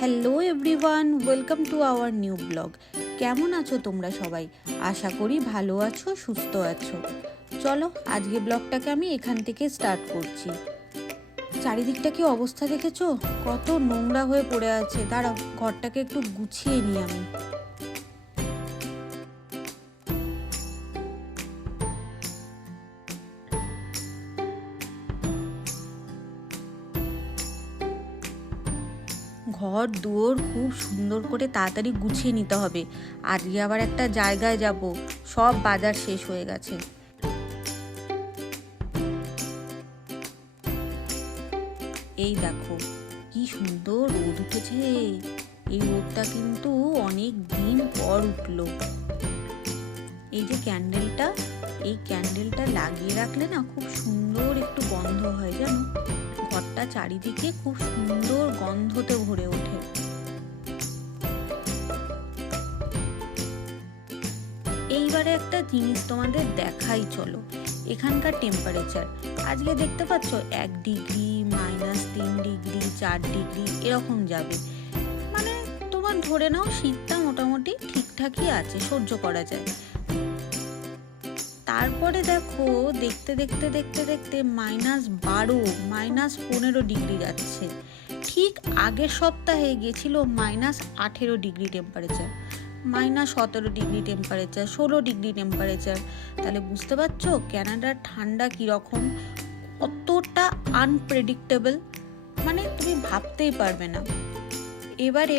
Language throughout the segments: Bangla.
Hello everyone, welcome to our new blog. কেমন আছো তোমরা সবাই? আশা করি ভালো আছো, সুস্থ আছো। চলো আজকে ব্লগটাকে আমি এখান থেকে স্টার্ট করছি। চারিদিকটা কি অবস্থা দেখেছো? কত নোংরা হয়ে পড়ে আছে। দাঁড়াও, ঘরটাকে একটু গুছিয়ে নিই আমি। ঘর দুয়ার খুব সুন্দর করে তাড়াতাড়ি গুছিয়ে নিতে হবে। আজকে আবার একটা জায়গায় যাব, সব বাজার শেষ হয়ে গেছে। এই দেখো কি সুন্দর রোদ উঠেছে। এই রোদটা কিন্তু অনেক দিন পর উঠলো। এই যে ক্যান্ডেলটা, এই ক্যান্ডেলটা লাগিয়ে রাখলে না খুব সুন্দর একটু গন্ধ হয় জানো। ঘরটা চারিদিকে খুব সুন্দর গন্ধতে ভরে ওঠে। এইবারে একটা জিনিস তোমাদের দেখাই, চলো। এখানকার টেম্পারেচার আজকে দেখতে পাচ্ছ 1 ডিগ্রি, -3 ডিগ্রি, 4 ডিগ্রি এরকম যাবে। মানে তোমার ধরে নাও শীতটা মোটামুটি ঠিকঠাকই আছে, সহ্য করা যায়। তারপরে দেখো দেখতে দেখতে দেখতে দেখতে -12, -15 ডিগ্রি যাচ্ছে। ঠিক আগের সপ্তাহে গেছিল -18 degree temperature, -17 degree temperature, 16 degree temperature. তাহলে বুঝতে পারছো কানাডার ঠান্ডা কীরকম, কতটা আনপ্রেডিক্টেবল, মানে তুমি ভাবতেই পারবে না। এবারে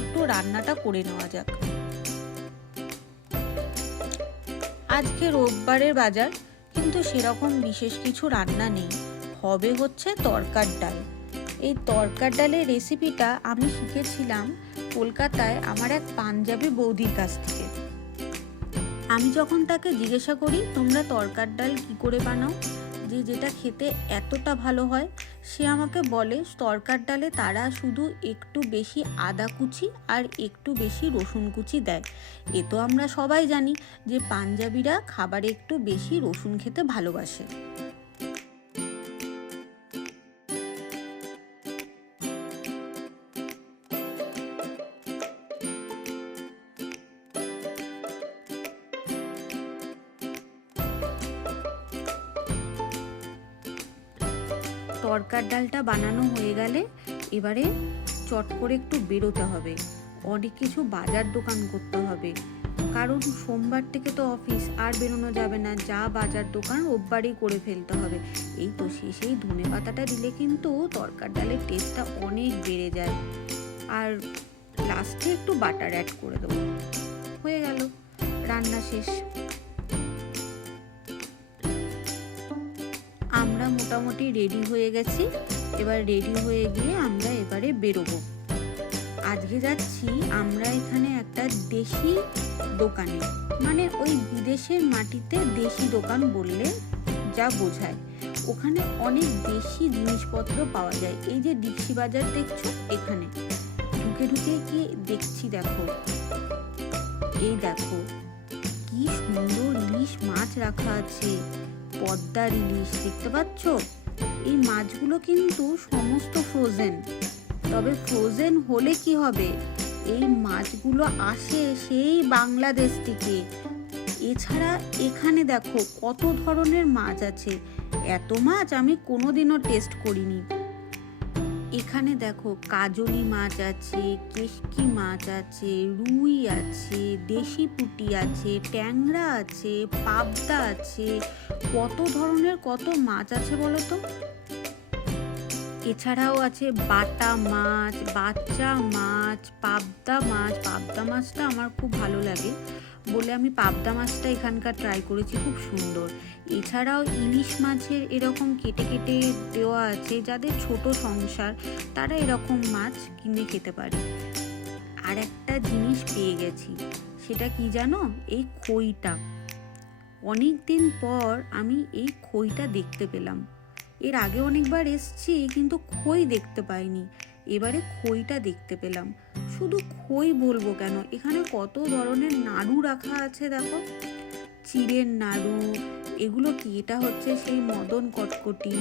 একটু রান্নাটা করে নেওয়া যাক। আজকে রোববারের বাজার, কিন্তু সেরকম বিশেষ কিছু রান্না নেই। হবে হচ্ছে তরকার ডাল। এই তরকার ডালের রেসিপিটা আমি শিখেছিলাম কলকাতায় আমার এক পাঞ্জাবি বৌদির কাছ থেকে। আমি যখন তাকে জিজ্ঞাসা করি তোমরা তরকার ডাল কী করে বানাও, যেটা খেতে এতটা ভালো হয়, সে আমাকে বলে তরকার ডালে তারা শুধু একটু বেশি আদা কুচি আর একটু বেশি রসুন কুচি দেয়। এ তো আমরা সবাই জানি যে পাঞ্জাবিরা খাবারে একটু বেশি রসুন খেতে ভালোবাসে। তরকার ডালটা বানানো হয়ে গেলে এবারে চট করে একটু বেরোতে হবে, অনেক কিছু বাজার দোকান করতে হবে। কারণ সোমবার থেকে তো অফিস, আর বেরোনো যাবে না, যা বাজার দোকান রোববারই করে ফেলতে হবে। এই তো শেষেই ধনে পাতাটা দিলে কিন্তু তরকার ডালের টেস্টটা অনেক বেড়ে যায়। আর লাস্টে একটু বাটার অ্যাড করে দেবো, হয়ে গেল, রান্না শেষ। আমরা মোটামুটি রেডি হয়ে গেছি। এবার রেডি হয়ে গিয়ে আমরা এবারে বেরোবো। আজকে যাচ্ছি আমরা এখানে একটা দেশি দোকানে, মানে ওই বিদেশের মাটিতে দেশি দোকান বললে যা বোঝায়। ওখানে অনেক দেশি জিনিসপত্র পাওয়া যায়। এই যে ডিক্সি বাজার দেখছো, এখানে ঢুকে ঢুকে কি দেখছি দেখো, এই দেখো কি সুন্দর ইলিশ মাছ রাখা আছে, পদ্মার ইলিশ দেখতে পাচ্ছ। এই মাছগুলো কিন্তু সমস্ত ফ্রোজেন। তবে ফ্রোজেন হলে কি হবে, এই মাছগুলো আসে সেই বাংলাদেশ থেকে। এছাড়া এখানে দেখো কত ধরনের মাছ আছে, এত মাছ আমি কোনোদিনও টেস্ট করিনি। এখানে দেখো কাজলি মাছ আছে, কেশকি মাছ আছে, রুই আছে, দেশি পুঁটি আছে, ট্যাংরা আছে, পাবদা আছে, কত ধরনের কত মাছ আছে বলো তো। এছাড়াও আছে বাটা মাছ, বাচ্চা মাছ, পাবদা মাছ। পাবদা মাছটা আমার খুব ভালো লাগে বলে আমি পাবদা মাছটা এখানকার ট্রাই করেছি, খুব সুন্দর। এছাড়াও ইলিশ মাছের এরকম কেটে কেটে দেওয়া আছে, যাদের ছোট সংসার তারা এরকম মাছ কিনে খেতে পারে। আর একটা জিনিস পেয়ে গেছি, সেটা কি জানো, এই খইটা। অনেক দিন পর আমি এই খইটা দেখতে পেলাম। এর আগে অনেকবার এসছি কিন্তু খই দেখতে পাইনি, এবারে খইটা দেখতে পেলাম। শুধু খই বলবো কেন, এখানে কত ধরনের নাড়ু রাখা আছে দেখো, চিড়ের নাড়ু, এগুলো কি, এটা হচ্ছে সেই মদন কটকটি।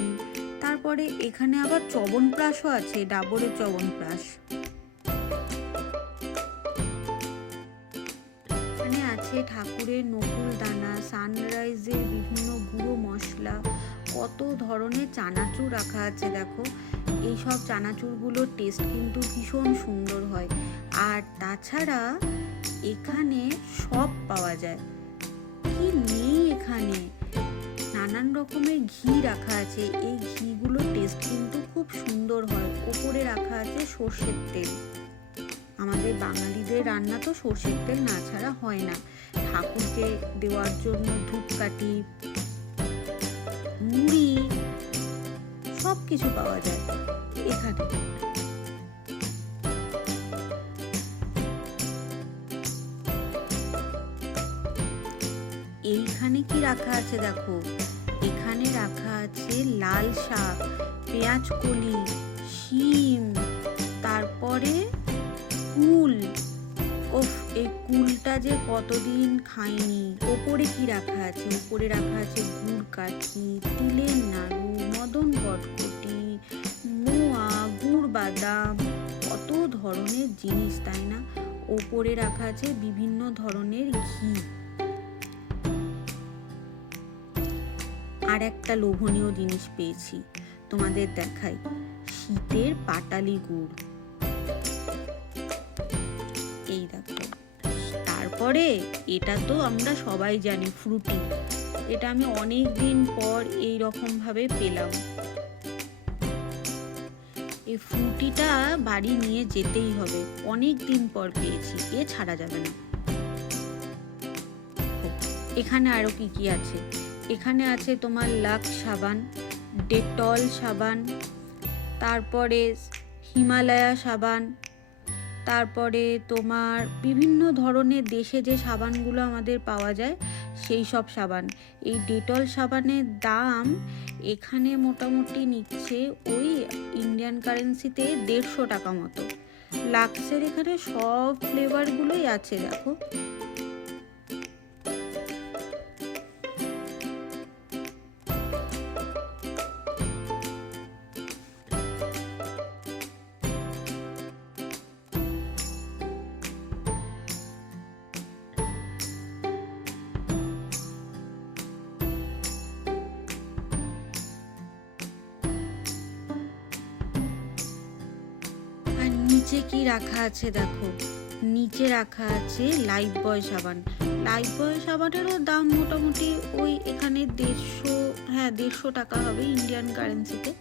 তারপরে এখানে আবার চবনপ্রাশও আছে, ডাবরের চবনপ্রাশ। ধরনের চানাচুর রাখা আছে দেখো। এই সব চানাচুরগুলোর টেস্ট কিন্তু ভীষণ সুন্দর হয়। আর তাছাড়া এখানে সব পাওয়া যায়, কি নেই এখানে, নানান রকমের ঘি রাখা আছে। এই ঘিগুলোর টেস্ট কিন্তু খুব সুন্দর হয়। ওপরে রাখা আছে সর্ষের তেল। আমাদের বাঙালিদের রান্না তো সর্ষের তেল না ছাড়া হয় না। ঠাকুরকে দেওয়ার জন্য ধূপকাঠি, মুড়ি, সব কিছু পাওয়া যায় এখানে। এইখানে কি রাখা আছে দেখো, এখানে রাখা আছে লাল শাক, পেঁয়াজ কলি, শিম, তারপরে কুল। ওফ, এই কুলটা যে কতদিন খাইনি। ওপরে কি রাখা আছে, ওপরে রাখা আছে গুড় কাঠি, তিলের নাড়ু, মদন কটকটি, মোয়া, গুড় বাদাম, কত ধরনের জিনিস, তাই না? ওপরে রাখা আছে বিভিন্ন ধরনের ঘি। আর একটা লোভনীয় জিনিস পেয়েছি, তোমাদের দেখাই, শীতের পাটালি গুড়। এই দেখো। তারপরে এটা তো আমরা সবাই জানি, ফ্রুটি। এটা আমি অনেক দিন পর এই রকম ভাবে পেলাম। এই ফ্রুটিটা বাড়ি নিয়ে যেতেই হবে, অনেক দিন পর পেয়েছি, এ ছাড়া যাবে না। এখানে আরো কি কি আছে, এখানে আছে তোমার লাক্স সাবান, ডেটল সাবান, তারপরে হিমালয়া সাবান, তারপরে তোমার বিভিন্ন ধরনের দেশে যে সাবানগুলো আমাদের পাওয়া যায় সেই সব সাবান। এই ডেটল সাবানের দাম এখানে মোটামুটি নিচ্ছে ওই ইন্ডিয়ান কারেন্সিতে 150 টাকা মতো। লাক্সের এখানে সব ফ্লেভারগুলোই আছে দেখো। নিচে কি রাখা আছে দেখো, নিচে রাখা আছে লাইফবয় সাবান। লাইফবয় সাবানেরও দাম মোটামুটি ওই এখানে 150 টাকা হবে ইন্ডিয়ান কারেন্সিতে।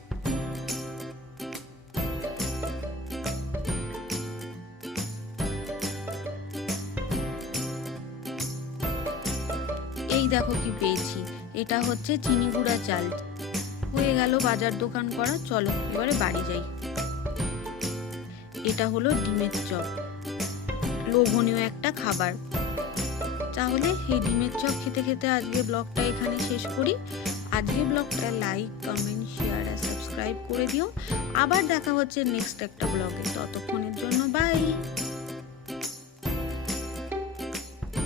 এই দেখো কি পেয়েছি, এটা হচ্ছে চিনি গুঁড়া চাল। হয়ে গেল বাজার দোকান করা, চলো এবারে বাড়ি যাই। এটা হলো ডিমের চপ, লোভনীয় একটা খাবার। তাহলে এই ডিমের চপ খেতে খেতে আজকে ব্লগটা এখানে শেষ করি। আজকে ব্লগটা লাইক, কমেন্ট, শেয়ার আর সাবস্ক্রাইব করে দিও। আবার দেখা হচ্ছে নেক্সট একটা ব্লগে। ততক্ষণের জন্য বাই।